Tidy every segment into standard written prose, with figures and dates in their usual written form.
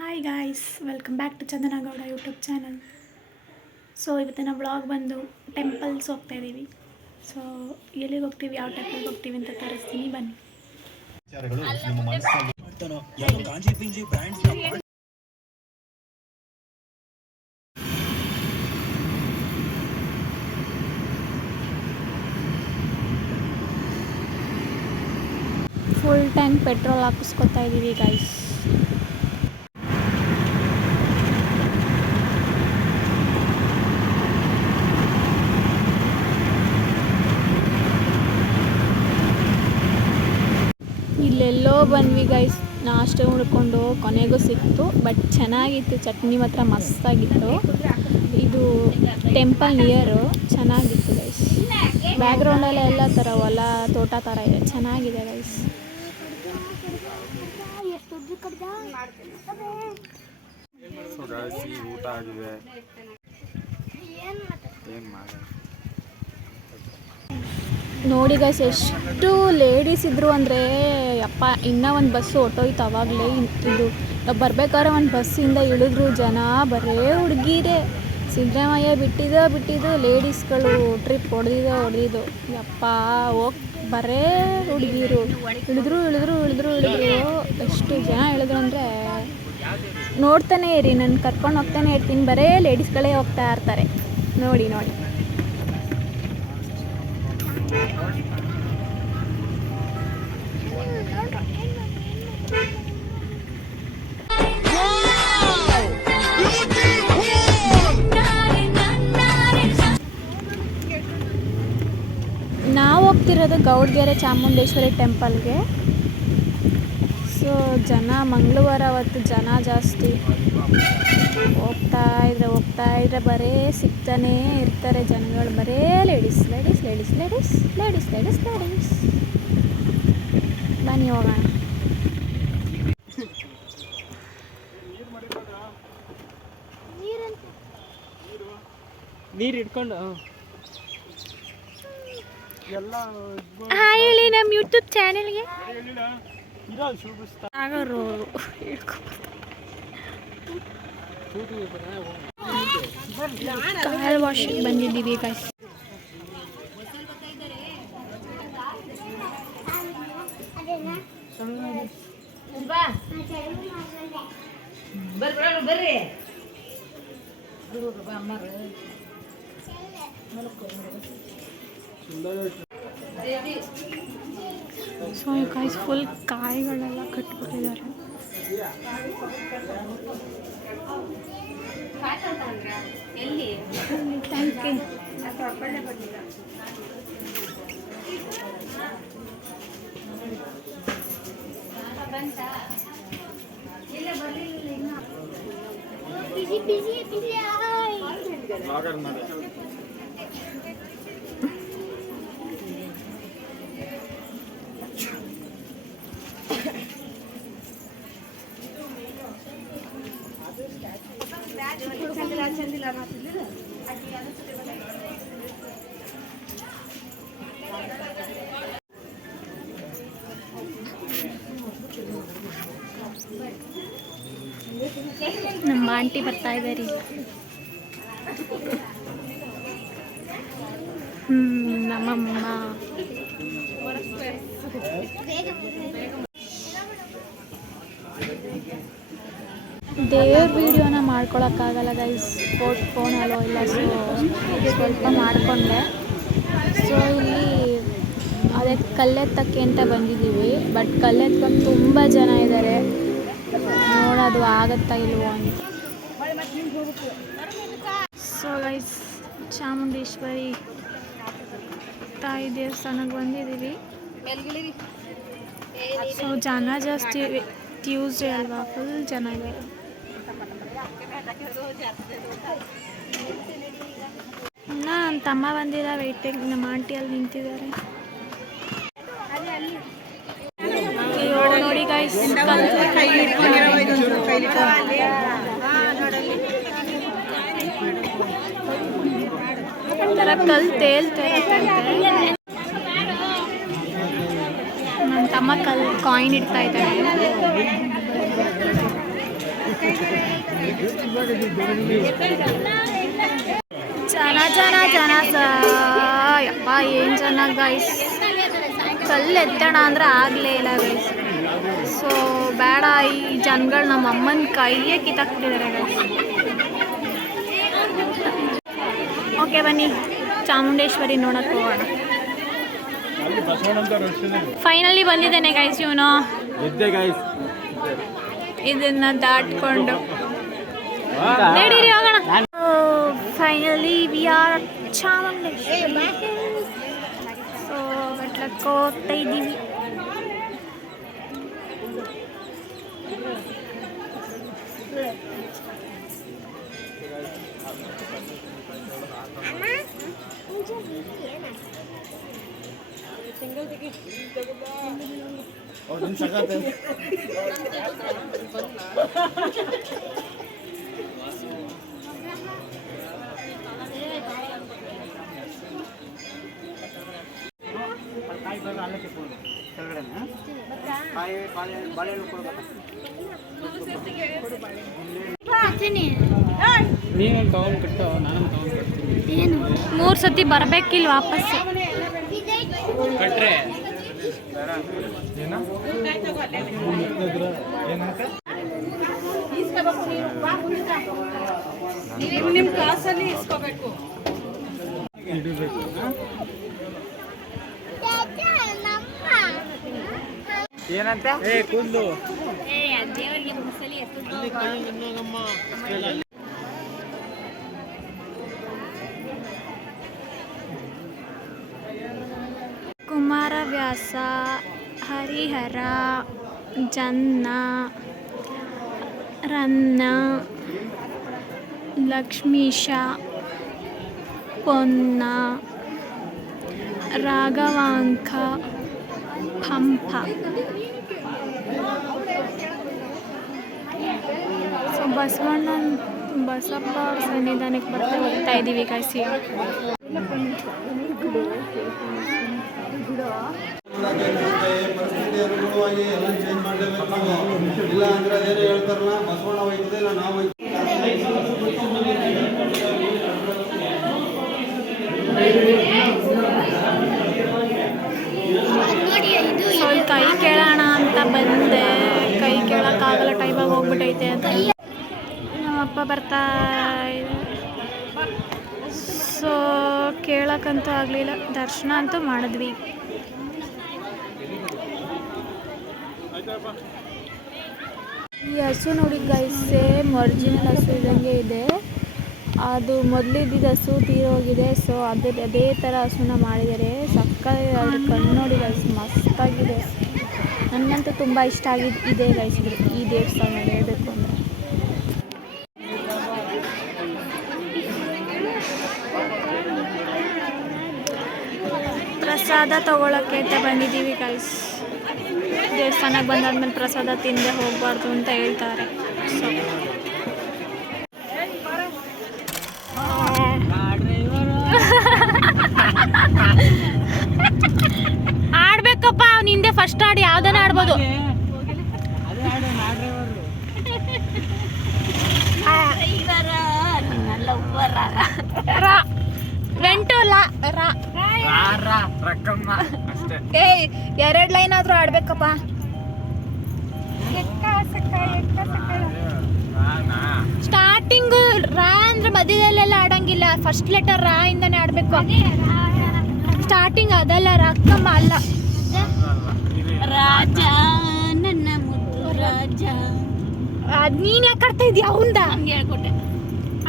Hi guys, welcome back to Chandanagowda YouTube channel. So ಇವತ್ತಿನ vlog ಬಂದು temples ಹೋಗ್ತಾ ಇದ್ದೀವಿ. ಸೊ ಎಲ್ಲಿಗೆ ಹೋಗ್ತೀವಿ, ಯಾವ ಟೆಂಪಲ್ಗೆ ಹೋಗ್ತೀವಿ ಅಂತ ತೋರಿಸ್ತೀನಿ, ಬನ್ನಿ. ಫುಲ್ ಟ್ಯಾಂಕ್ ಪೆಟ್ರೋಲ್ ಹಾಕಿಸ್ಕೊತಾ ಇದ್ದೀವಿ ಗಾಯ್ಸ್. ಇಲ್ಲೆಲ್ಲೋ ಬಂದ್ವಿ ಗೈಸ್, ನಾಷ್ಟ ಉಳ್ಕೊಂಡು ಕೊನೆಗೂ ಸಿಕ್ತು. ಬಟ್ ಚೆನ್ನಾಗಿತ್ತು, ಚಟ್ನಿ ಮಾತ್ರ ಮಸ್ತಾಗಿತ್ತು. ಇದು ಟೆಂಪಲ್ ನಿಯರು, ಚೆನ್ನಾಗಿತ್ತು ಗೈಸ್. ಬ್ಯಾಕ್ಗ್ರೌಂಡಲ್ಲಿ ಎಲ್ಲ ಥರ ಹೊಲ ತೋಟ ಥರ ಇದೆ, ಚೆನ್ನಾಗಿದೆ ಗೈಸ್. ಊಟ ಆಗಿದೆ, ನೋಡಿ ಗೈಸ್, ಎಷ್ಟು ಲೇಡೀಸ್ ಇದ್ರು ಅಂದರೆ ಅಪ್ಪ. ಇನ್ನೂ ಒಂದು ಬಸ್ಸು ಹೊಟ್ಟೋಯ್ತು ಅವಾಗಲೇ. ಇದು ಬರ್ಬೇಕಾದ್ರೆ ಒಂದು ಬಸ್ಸಿಂದ ಇಳಿದ್ರು ಜನ, ಬರೇ ಹುಡುಗಿರೇ. ಸಿದ್ದರಾಮಯ್ಯ ಬಿಟ್ಟಿದ್ದು ಲೇಡೀಸ್ಗಳು ಟ್ರಿಪ್ ಹೊಡೆದಿದ್ದು ಯಪ್ಪ. ಬರೇ ಹುಡುಗಿರು ಇಳಿದ್ರು. ಎಷ್ಟು ಜನ ಇಳಿದ್ರು ಅಂದರೆ ನೋಡ್ತಾನೆ ಇರಿ, ನಾನು ಕರ್ಕೊಂಡು ಹೋಗ್ತಾನೆ ಇರ್ತೀನಿ, ಬರೇ ಲೇಡೀಸ್ಗಳೇ ಹೋಗ್ತಾ ಇರ್ತಾರೆ. ನೋಡಿ ನಾವು ಹೋಗ್ತಿರೋದು ಗೌಡಗೆರೆ ಚಾಮುಂಡೇಶ್ವರಿ ಟೆಂಪಲ್ಗೆ. ಸೊ ಜನ ಮಂಗಳವಾರ ಅವತ್ತು ಜನ ಜಾಸ್ತಿ. ಹೋಗ್ತಾ ಇದ್ರೆ ಬರೇ ಸಿಗ್ತಾನೇ ಇರ್ತಾರೆ ಜನಗಳು, ಬರೇ ಲೇಡೀಸ್. ಬನ್ನಿ ಹೋಗೋಣ. ನೀರು ಇಟ್ಕೊಂಡು ಹಾಯ್ ಹೇಳಿ ನಮ್ಮ ಯೂಟ್ಯೂಬ್ ಚಾನೆಲ್ಗೆ. ಕಾರ್ ವಾಶಿಗೆ ಬಂದಿದ್ದೀವಿ ಗೈಸ್. ಬರ್ರಿ ಸೊ ಗೈಸ್, ಫುಲ್ ಕಾಯಿಗಳೆಲ್ಲ ಕಟ್ಬಿಟ್ಟಿದ್ದಾರೆ. Thank you. ನಮ್ಮ ಆಂಟಿ ಬರ್ತಾ ಇದ್ದಾರೆ. ನಮ್ಮಮ್ಮ. ದೇವ್ರ ವಿಡಿಯೋನ ಮಾಡ್ಕೊಳಕ್ಕಾಗಲ್ಲ ಗೈಸ್, ಫೋನ್ ಅಲೋ ಇಲ್ಲ. ಸೊ ಸ್ವಲ್ಪ ಮಾಡಿಕೊಂಡೆ. ಸೊ ಇಲ್ಲಿ ಅದೇ ಕಲ್ಲೆತ್ತಕ್ಕೆ ಅಂತ ಬಂದಿದ್ದೀವಿ. ಬಟ್ ಕಲ್ಲೆತ್ತಕ್ಕೆ ತುಂಬ ಜನ ಇದ್ದಾರೆ, ನೋಡೋದು ಆಗುತ್ತಾ ಇಲ್ವೋ ಅಂತ. ಸೊ ಗೈಸ್, ಚಾಮುಂಡೇಶ್ವರಿ ತಾಯಿ ದೇವಸ್ಥಾನಕ್ಕೆ ಬಂದಿದ್ದೀವಿ. ಸೊ ಜನ ಜಾಸ್ತಿ, ಟ್ಯೂಸ್ಡೇ ಅಲ್ವಾ, ಫುಲ್ ಜನ ಇದ್ದಾರೆ. ನನ್ನ ತಮ್ಮ ಬಂದಿಲ್ಲ, ವೇಟಿಂಗ್. ನಮ್ಮ ಆಂಟಿ ಅಲ್ಲಿ ನಿಂತಿದ್ದಾರೆ. ನೋಡಿ ಗೈಸ್, ಕಲ್ ತೇಲ್ತಿರುತ್ತೆ. ನನ್ನ ತಮ್ಮ ಕಾಯಿನ್ ಇಡ್ತಾ ಇದ್ದಾನೆ. ಜನ ಯಪ್ಪ ಏನು ಚೆನ್ನಾಗಿ ಗೈಸ್. ಕಲ್ಲು ಎತ್ತೋಣ ಅಂದರೆ ಆಗಲೇ ಇಲ್ಲ ಗೈಸ್. ಸೊ ಬೇಡ, ಈ ಜನಗಳು ನಮ್ಮ ಅಮ್ಮನ ಕೈಯೇ ಕಿತ್ತಾಕ್ಬಿಟ್ಟಿದ್ದಾರೆ ಗೈಸ್. ಓಕೆ ಬನ್ನಿ ಚಾಮುಂಡೇಶ್ವರಿ ನೋಡಕ್ಕೆ ಹೋಗೋಣ. ಫೈನಲಿ ಬಂದಿದ್ದೇನೆ ಗೈಸ್. ಇವನು ಇದನ್ನ ದಾಟ್ಕೊಂಡು ನಡೀರಿ ಹೋಗೋಣ. Finally we are Chamundeshwari. So ಬೆಟ್ಲಕ್ಕೆ ಹೋಗ್ತಾ ಇದ್ದೀವಿ. ಮೂರು ಸತಿ ಬರ್ಬೇಕಿಲ್ಲ ವಾಪಸ್. ನಿಮ್ಮ ಕ್ಲಾಸಲ್ಲಿ ಇಸ್ಕೋಬೇಕು. ಏನಂತ ಕೂದಲು ಕುಮಾರವ್ಯಾಸ, ಹರಿಹರ, ಜನ್ನ, ರನ್ನ, ಲಕ್ಷ್ಮೀಶ, ಪೊನ್ನ, ರಾಘವಾಂಕ, ಪಂಪ. ಸೊ ಬಸಪ್ಪ ಅವ್ರ ಸನ್ನಿಧಾನಕ್ಕೆ ಹೋಗ್ತಾ ಇದ್ದೀವಿ ಕಾಯಿಸಿ. ಇಲ್ಲ ಅಂದ್ರೆ ಅದೇನು ಹೇಳ್ತಾರಲ್ಲ, ಬಸವಣ್ಣ ಹೋಯ್ತದೆ ಇಲ್ಲ ನಾವು ಕೈ ಕೇಳೋಣ ಅಂತ ಬಂದೆ. ಕೈ ಕೇಳೋಕ್ಕಾಗಲ್ಲ, ಟೈಮಾಗಿ ಹೋಗ್ಬಿಟ್ಟೈತೆ ಅಂತ ನಮ್ಮಪ್ಪ ಬರ್ತಾ ಇದೆ. ಸೊ ಕೇಳೋಕ್ಕಂತೂ ಆಗಲಿಲ್ಲ, ದರ್ಶನ ಅಂತೂ ಮಾಡಿದ್ವಿ. ಈ ಹಸು ನೋಡಿ ಗೈಸ್, ಸೇಮ್ ಒರಿಜಿನಲ್ ಹಸು ಇದ್ದಂಗೆ ಇದೆ. ಅದು ಮೊದಲಿದ್ದ ಹಸು ತೀರೋಗಿದೆ. ಸೊ ಅದೇ ಥರ ಹಸುನ ಮಾಡಿದ್ದಾರೆ. ಸಕ್ಕತ್ತಾಗಿ ಅದ್ರ ಕಣ್ಣು ನೋಡಿ ಗೈಸ್, ಮಸ್ತಾಗಿದೆ. ನನಗಂತೂ ತುಂಬ ಇಷ್ಟ ಇದೆ ಗೈಸ್ ಈ ದೇವಸ್ಥಾನ ಹೇಳಬೇಕು ಅಂದರೆ. ಪ್ರಸಾದ ತೊಗೊಳಕ್ಕೆ ಅಂತ ಬಂದಿದ್ದೀವಿ ಗೈಸ್. ದೇವಸ್ಥಾನಕ್ಕೆ ಬಂದಾದ್ಮೇಲೆ ಪ್ರಸಾದ ತಿಂದೆ ಹೋಗಬಾರ್ದು ಅಂತ ಹೇಳ್ತಾರೆ. ಸೊ ಆಡ್ಬೇಕಪ್ಪ, ಅವ್ನು ಹಿಂದೆ ಫಸ್ಟ್ ಆಡಿ ಯಾವ್ದನ್ನ ಆಡ್ಬೋದು. ಎರಡು ಲೈನ್ ಆದ್ರೂ ಆಡ್ಬೇಕಪ್ಪ. ಸ್ಟಾರ್ಟಿಂಗ್ ರಾ ಅಂದ್ರೆ ಮಧ್ಯದಲ್ಲೆಲ್ಲ ಆಡಂಗಿಲ್ಲ. ಫಸ್ಟ್ ಲೆಟರ್ ರಾ ಇಂದಾನೆ ಆಡ್ಬೇಕು. ಸ್ಟಾರ್ಟಿಂಗ್ ಅದಲ್ಲ, ರಕ್ಕಮ್ಮ ಅಲ್ಲ. ರಾಜ ನನ್ನ ಮುದ್ದು ರಾಜ. ಅದ್ ನೀನ್ ಯಾಕೆ ಆಡ್ತಾ ಇದೀಯ? ಅವಂದ ಹಂಗೆ ಹೇಳ್ಕೊಟ್ಟೆ.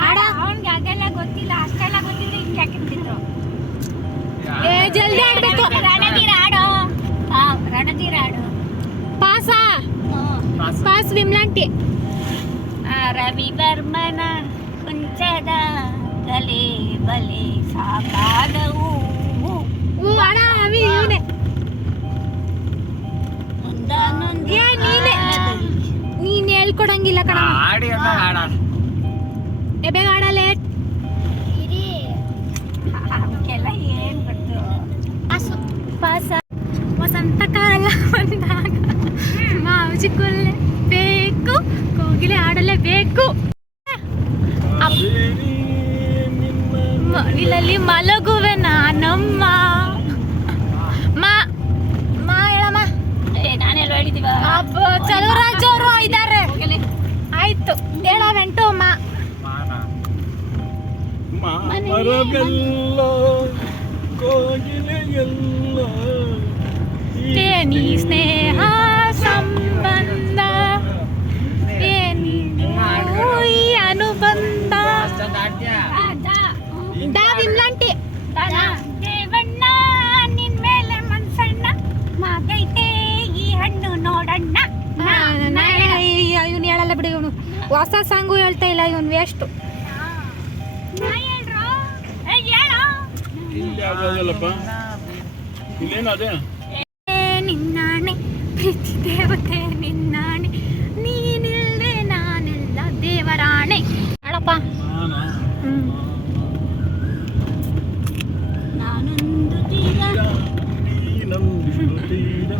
ಆಡ ಅವ್ನಿಗೆ ಅದೆಲ್ಲ ಗೊತ್ತಿಲ್ಲ, ಅಷ್ಟೆಲ್ಲ ಗೊತ್ತಿದ್ರೆ ಹಿಂಗೆ ಹಾಕಿರ್ತಿದ್ರು. ಜಲ್ದಿ ಆಡ್ಬೇಕು. ರಣಧೀರ ಆಡೋ. ರಣಧೀರ ಆಡು. ಪಾಸಾ ಪಾಸ್ ವಿಮ್ಲಾಂಟಿ. ರವಿವರ್ಮನ ಕುಂಚದ ತಲೆ ಬಲೆ ಸಾಕಾದವು. ಇವನೇ ನೀನ್ ಹೇಳ್ಕೊಡಂಗಿಲ್ಲ ಕಣ. ಬೇಗ ಆಡಲೇ. ಅವಕ್ಕೆಲ್ಲ ಏನ್ ಗೊತ್ತು. ಪಾಸ ವಸಂತ ಕಾಲ ಬಂದಾಗ ಮಾವುಜಿ ಕೊಲ್ಲೆ ಬೇಕು, ಕೋಗಿಲೆ ಆಡಲೇಬೇಕು. ಬಲವರಾಜ್ ಅವರು ಇದ್ದಾರೆ. ಆಯ್ತು ಹೇಳ ವೆಂಟು ಅಮ್ಮ. ಮರವೆಲ್ಲ ಕೋಗಿಲೆಯಲ್ಲ ಏನಿ ಸ್ನೇಹ ಸಂಬಂಧ ಏನಿ ಈ ಅನುಬಂಧ ವಿಮ್ಲಾಂಟಿ ದೇವಣ್ಣ ನಿನ್ ಮೇಲೆ ಮನ್ಸಣ್ಣ ಮಾಗೈತೆ ಈ ಹಣ್ಣು ನೋಡಣ್ಣ. ಇವನು ಹೇಳಲ್ಲ ಬಿಡಿ, ಇವನು ಹೊಸ ಸಾಂಗು ಹೇಳ್ತಾ ಇಲ್ಲ, ಇವನು ವೇಸ್ಟ್. ಇಲ್ಲಿ ಆಗೋದಲ್ಲಪ್ಪ, ಇಲ್ಲೇನದೆ ನಿನ್ನಾಣೆ ಪ್ರೀತಿ ದೇವತೆ ನಿನ್ನಾಣೆ ನೀನಿಲ್ದೆ ನಾನೆಲ್ಲ ದೇವರಾಣೆ. ಹೇಳಪ್ಪ. ನಾನೊಂದು ತೀರ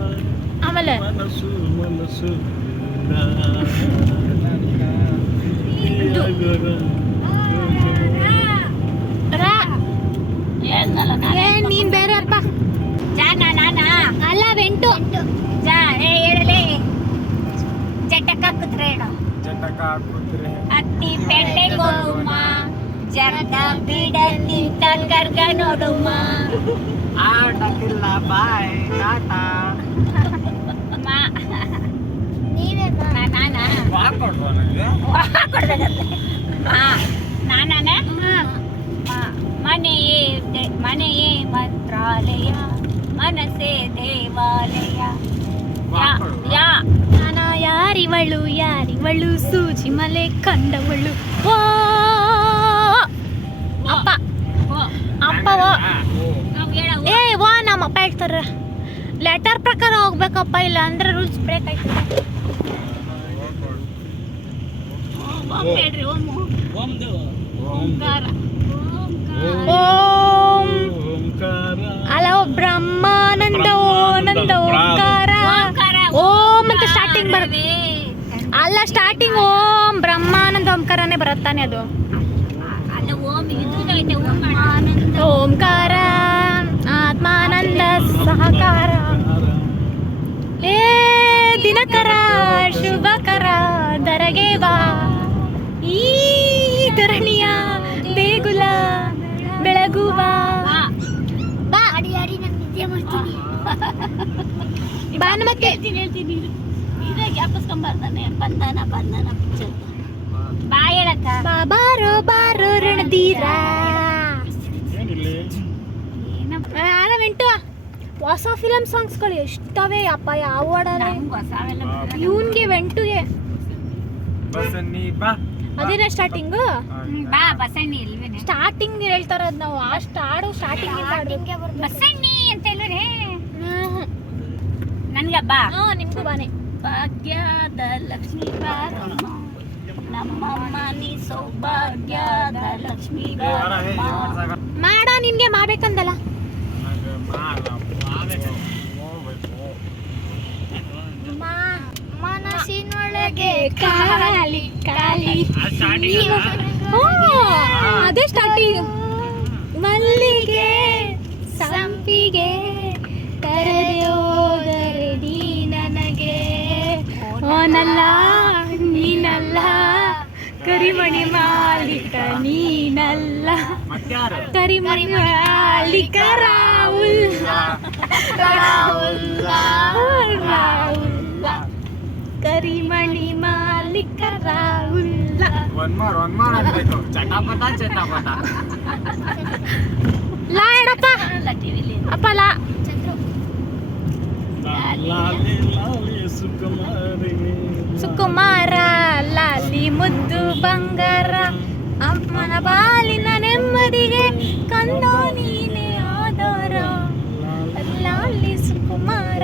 ಆಮೇಲೆ ಮನಸ್ಸು ಮನಸ್ಸು ನೀನ್ ಬೇರೆ ಅಪ್ಪ. ಅಲ್ಲ ವೆಂಟು ಹೇಳಲೇ ಚಟಕ ಕುತ್ರೇಣ ಅತ್ತಿ ಪೆಟ್ಟೆ ಗೋಡುಮ್ಮ ಜರ್ದ ಬಿಡ ನಿಂತ ಕರ್ಗ ನೋಡುಮ್ಮ. ಆಟಕ್ಕಿಲ್ಲ ಬಾಯ್ ಟಾಟಾ ಮನೆಯೇ ಮಂತ್ರಾಲಯ ಮನಸ್ಸೇ ದೇವಾಲಯ. ಯಾರಿವಳು ಸೂಜಿ ಮಲೆ ಕಂಡವಳು ಓ ಅಪ್ಪ ಅಪ್ಪ ಏ ವಾ ನಮ್ಮ ಅಪ್ಪ ಹೇಳ್ತಾರ ಲೆಟರ್ ಪ್ರಕಾರ ಹೋಗ್ಬೇಕಪ್ಪ, ಇಲ್ಲ ಅಂದ್ರೆ ರೂಲ್ಸ್ ಬ್ರೇಕ್ ಆಯ್ತದೆ. ಹಲೋ ಬ್ರಹ್ಮಾನಂದ ಓನಂದ ಓಂಕಾರ ಓಂ ಅಂತ ಸ್ಟಾರ್ಟಿಂಗ್ ಬರುತ್ತೆ. ಅಲ್ಲ ಸ್ಟಾರ್ಟಿಂಗ್ ಓಂ ಬ್ರಹ್ಮಾನಂದ ಓಂಕಾರನೇ ಬರುತ್ತಾನೆ ಅದು. ಓಂಕಾರ ಆತ್ಮಾನಂದ ಸಹಕಾರ ಏ ದಿನಕರ ಶುಭಕರ ದರಗೆ ಬಾ ಈ ಧರಣಿಯ ದೇಗುಲ ಬೆಳಗುವ ಭಾನುಮತಿ ಹೇಳ್ತೀನಿ ಇದೇ ಜ್ಞಾಪಿಸ್ಕೊಂಬರ್ತಾನೆ. ಬಂಧನ ಬಂಧನ ಪಿಕ್ಚರ್ ಬಾ ಹೇಳಕ್ಕ. ಬಾರೋ ಬಾರೋ ರಣಧೀರ. ಅಲ್ಲ ವೆಂಟು ಹೊಸ ಫಿಲಮ್ ಸಾಂಗ್ಸ್ಗಳು ಎಷ್ಟವೆ ಅಪ್ಪ, ಯಾವ ಹಾಡಲ್ಲ ಇವನ್ಗೆ ವೆಂಟುಗೆ ಅದೇನ ಸ್ಟಾರ್ಟಿಂಗು ಬಾ ಬಸಣ್ಣಿ ಇಲ್ವೇನೆ ಸ್ಟಾರ್ಟಿಂಗ್ ಹೇಳ್ತಾರದ್ ನಾವು ಅಷ್ಟು ಹಾಡು ಸ್ಟಾರ್ಟಿಂಗ್ ಬಸಣ್ಣಿ ಅಂತ ಹೇಳಿದ್ರೆ ನನ್ಗ ಬಾ ನಿಮ್ಗೂ ಬಾನೆ. ಭಾಗ್ಯದ ಲಕ್ಷ್ಮೀ ಬಾರಮ್ಮ ನಮ್ಮಮ್ಮ ನೀ ಸೌಭಾಗ್ಯದ ಲಕ್ಷ್ಮೀ ಬಾರಮ್ಮ. ಮಾಡ ನಿನ್ಗೆ ಮಾಡ್ಬೇಕಂದಲ್ಲ ಮನಸ್ಸಿನೊಳಗೆ ಖಾಲಿ ಖಾಲಿ ಅದೇ ಸ್ಟಾರ್ಟಿಂಗ್. ಮಲ್ಲಿಗೆ ಸಂಪಿಗೆ ಕರೆಯೋದರೆ ನೀ ನನಗೆ ಓನಲ್ಲ ನೀನಲ್ಲ ಕರಿಮಣಿ ಮಾಲೀಕ ನೀನಲ್ಲ ಕರಿಮಣಿ ಮಾಲೀಕ ರಾಹುಲ್ ಕರಿಮಣಿ ಮಾಲೀಕ ರಾಹುಲ್. ಲಾ ಹೇಳಪ್ಪ ಅಪ್ಪ ಲಾ ಸುಕುಮಾರ ಲಾಲಿ ಮುದ್ದು ಬಂಗಾರ ಅಮ್ಮನ ಬಾಲಿನ ನೆಮ್ಮದಿಗೆ ಕಂದೋ ನೀನೆ ಆಧಾರ. ಲಾಲಿ ಸುಕುಮಾರ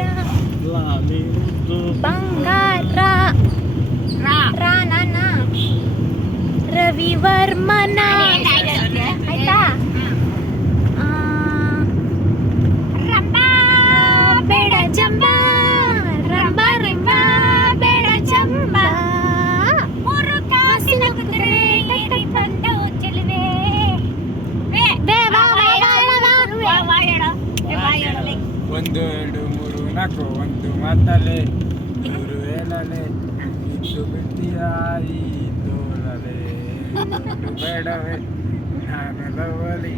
ಬಂಗಾರ ರಾನನ ರವಿವರ್ಮನ ಆಯ್ತಾ. ಬೇಡ ಜಂಬ ರಂಬ ರಂಬ ಬೇಡ ಜಂಬ ಮೂರು ಕಾಸಿನ ಕುದುರೆ ಕೈ ಬಂದು ಚೆಲುವೆ ಒಂದು ಎರಡು ಮೂರು ನಾಲ್ಕು ಒಂದು ಮಾತಲೆ ಮೂರು ಏಳಲೆ ಆಯಿ ತೋರದೆ ಬೇಡವೇ ನಾನು ಲವಲಿ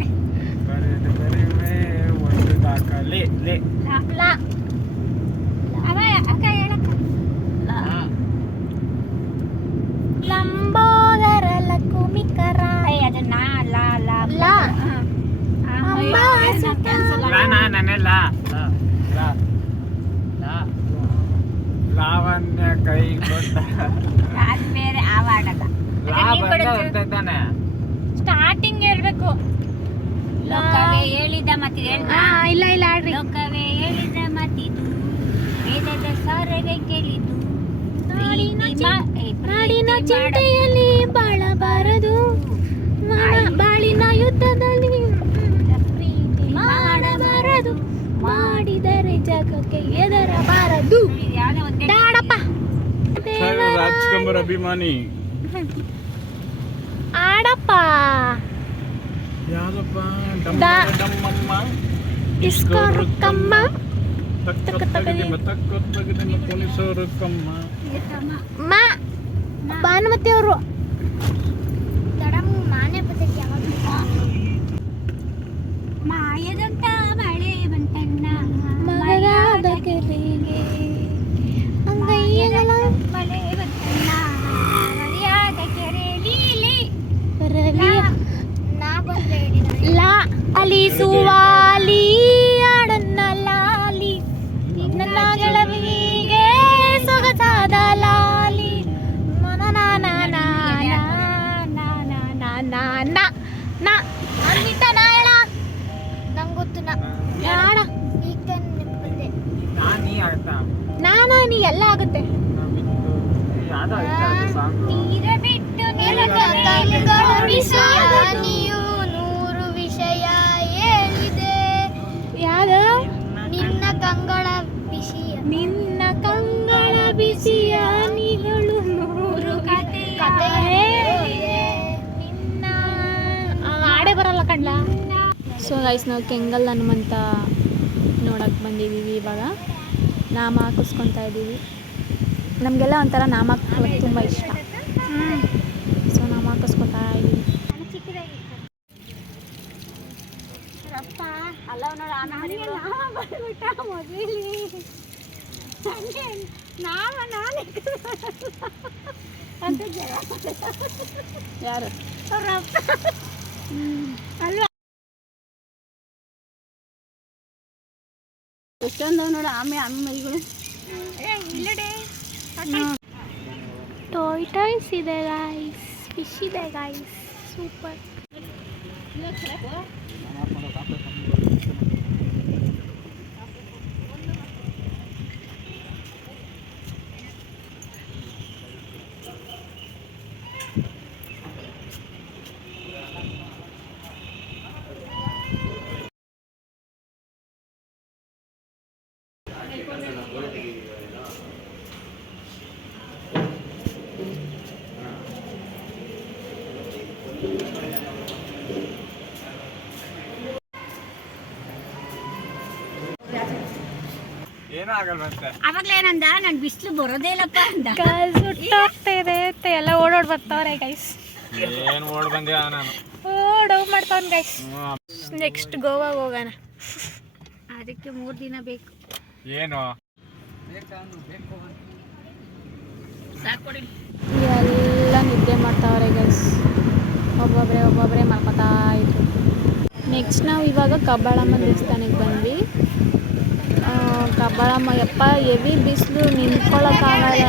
ಬರೆದು ಬರೆಯುವೆ ಒಂದು ದಾಖಲೆ ಲೇ ಅಕ್ಕ ಹೇಳಕ್ಕ ಲಂಬೋದರ ಲಕುಮಿಕರ ಅದನ್ನ ಲಾ ಲಾ ಲಾ ಲಾವಣ್ಯ ಕೈ ಕೊಟ್ಟ ಅದು ಬೇರೆ ಆವಾಡಲ್ಲ ತಾನೆ ಸ್ಟಾರ್ಟಿಂಗ್ ಹೇಳ್ಬೇಕು. ಲೋಕವೇ ಹೇಳಿದ ಮತ್ತಿದೆ ಇಲ್ಲ ಇಲ್ಲ ಆಡ್ರಿ. ಲೋಕವೇ ಹೇಳಿದ ಮತ್ತಿದು ವೇದದ ಸಾರವೇ ಕೇಳಿದ್ದು ನಾಡಿನ ಚಿಂತೆಯಲ್ಲಿ ಬಾಳಬಾರದು, ಬಾಳಿನ ಯುದ್ಧದಲ್ಲಿ ಪ್ರೀತಿ ಮಾಡಬಾರದು, ಮಾಡಿದರೆ ಜಗಕ್ಕೆ ಎದರಬಾರದು. ದಾಡಪ್ಪ ರಾಜ್ಕುಮಾರ್ ಅಭಿಮಾನಿ ಆಡಪ್ಪ ಯಾವ್ದಪ್ಪ ಡಮ್ಮಮ್ಮ ಇಸ್ಕೋ ರುಕ್ಕಮ್ಮ ತಕ್ಕ ಪೊಲೀಸರು ಕಮ್ಮ ಮಾ ಭಾನುಮತಿ ಅವರು ಮಾಯದಂತ ಮಳೆ ಬಂತಣ್ಣ ಮಳೆಯಾದ ಕೆರೆಗೆ ಅಂಗೈಯಗಳ ಮಳೆ ಬಂತಣ್ಣ ಮಳೆಯಾದ ಕೆರೆ ಲೀಲಿ ಲಾ ಅಲಿಸುವಾಲಿ ಆಡನ್ನ ಲಾಲಿ ನನ್ನ ಗೆಳವಿಗೆ ಸೊಗಸಾದ ಲಾಲಿ ನಾನಾ ನೀ ಎಲ್ಲ ಆಗುತ್ತೆ. ನೀರ ಬಿಟ್ಟು ನೀವು ನೂರು ವಿಷಯ ಹೇಳಿದೆ, ಯಾವ್ದು ನಿನ್ನ ಕಂಗಳ ವಿಷಯ ನಿನ್ನ ಕಂಗಳ ಬಿಸಿಯ ನೀಗಳು ನೂರು ಕತೆ ಹೇಳಿದೆ. ನಿನ್ನ ಆಡೇ ಬರಲ್ಲ ಕಣ್ಲ. ಸೊ ಗೈಸ್ ನಾವು ಕೆಂಗಲ್ ಹನುಮಂತ ನೋಡಕ್ಕೆ ಬಂದಿದ್ದೀವಿ. ಇವಾಗ ನಾಮ ಹಾಕಿಸ್ಕೊತಾ ಇದ್ದೀವಿ. ನಮಗೆಲ್ಲ ಒಂಥರ ನಾಮ ಹಾಕೋಕ್ಕೆ ತುಂಬ ಇಷ್ಟ. ಸೊ ನಾಮ ಹಾಕಿಸ್ಕೊತಾ ಇದ್ದೀವಿ. ಯಾರು ಎಷ್ಟೊಂದು ನೋಡು ಆಮೇಲೆ ಟಾಯ್ಸ್ ಇದೆ ಗಾಯ್ಸ್, ಫಿಶ್ ಇದೆ ಗಾಯ್ಸ್, ಸೂಪರ್. ಏನಾಗಲ್ವಂತೆ ಅವಾಗ್ಲೇ ಏನಂದ ನನ್ ಬಿಸಿಲು ಬರೋದೇ ಇಲ್ಲಪ್ಪ ಅಂದ. ಸುಟ್ಟೋಗ್ತಾ ಇದೆ ಅಂತ ಎಲ್ಲ ಓಡೋಡ್ ಬರ್ತಾವ್ರೆ ಗೈಸ್. ಏನ್ ಓಡ್ ಬಂದೆ ನಾನು ಓಡೋಗ್ ಮಾಡ್ತಾವ್ನ ಗೈಸ್. ನೆಕ್ಸ್ಟ್ ಗೋವಾಗ ಹೋಗೋಣ. ಅದಕ್ಕೆ 3 ದಿನ ಬೇಕು. ಏನು ಎಲ್ಲ ನಿದ್ದೆ ಮಾಡ್ತಾವ್ರೆ ಗೈಸ್. ಒಬ್ಬೊಬ್ಬರೇ ಮಾಡ್ಕೊತಾ ಇದ್ರು. ನೆಕ್ಸ್ಟ್ ನಾವು ಇವಾಗ ಕಬ್ಬಾಳಮ್ಮ ದೇವಸ್ಥಾನಕ್ಕೆ ಬಂದ್ವಿ. ಕಬ್ಬಾಳಮ್ಮ ಯಪ್ಪ ಹೆವಿ ಬಿಸಿಲು, ನಿಂತ್ಕೊಳ್ಳೋಕ್ಕಾಗಲ್ಲ.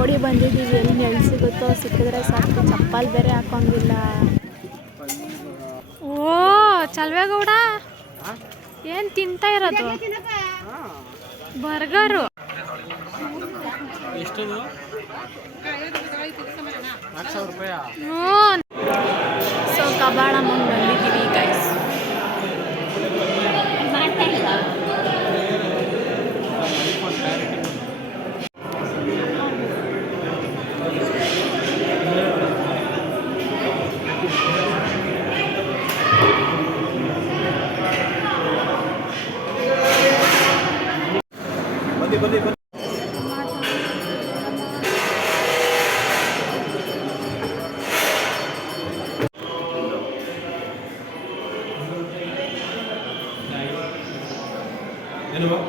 ಓಡಿ ಬಂದಿದ್ದೀವಿ. ಎಲ್ಲಿ ನೆಲೆ ಸಿಗುತ್ತೋ ಸಿಕ್ಕಿದ್ರೆ ಸಾಕು. ಚಪ್ಪಲ್ ಬೇರೆ ಹಾಕೊಂಡಿಲ್ಲ. ಓ ಚಲ್ವೇಗೌಡ ಏನು ತಿಂತಾ ಇರೋದು? ಬರ್ಗರು. ಎಷ್ಟದು? 4,000 ರೂಪಾಯಿ. ಸೊ ಕಬ್ಬಾಳಮ್ಮಂಗೆ ಬಂದಿದ್ದೀವಿ ಗೈಸ್. ನೆಕ್ಸ್ಟು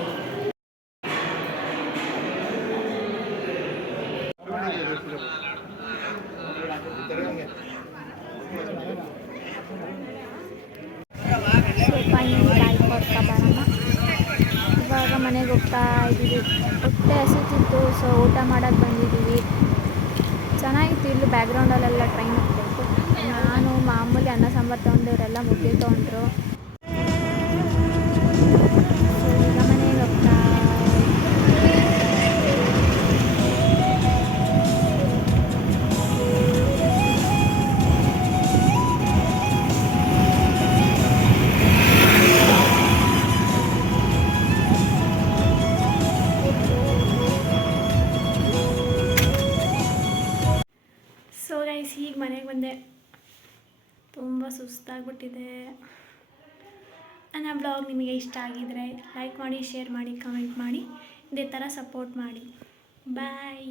ಇವಾಗ ಮನೆಗೆ ಹೋಗ್ತಾ ಇದ್ದೀವಿ. ಹೊಟ್ಟೆ ಹಸಿತಿತ್ತು, ಸೊ ಊಟ ಮಾಡೋಕ್ಕೆ ಬಂದಿದ್ದೀವಿ. ಚೆನ್ನಾಗಿತ್ತು. ಇಲ್ಲಿ ಬ್ಯಾಕ್ಗ್ರೌಂಡಲ್ಲೆಲ್ಲ ಟ್ರೈನ್ ಹೋಗ್ತಾಯಿತ್ತು. ನಾನು ಮಾಮೂಲಿ ಅನ್ನ ಸಾಂಬಾರು ತೊಗೊಂಡು ಇವರೆಲ್ಲ ಮುದ್ದೆ ತೊಗೊಂಡ್ರು. ಸೊ ಈಗ ಮನೆಗೆ ಹೋಗ್ತಾ ಸೊ ಗೈಸ್ ಈಗ ಮನೆಗೆ ಬಂದೆ. ತುಂಬ ಸುಸ್ತಾಗ್ಬಿಟ್ಟಿದೆ. ನನ್ನ ಬ್ಲಾಗ್ ನಿಮಗೆ ಇಷ್ಟ ಆಗಿದರೆ ಲೈಕ್ ಮಾಡಿ, ಶೇರ್ ಮಾಡಿ, ಕಮೆಂಟ್ ಮಾಡಿ. ಇದೇ ಥರ ಸಪೋರ್ಟ್ ಮಾಡಿ. ಬಾಯ್.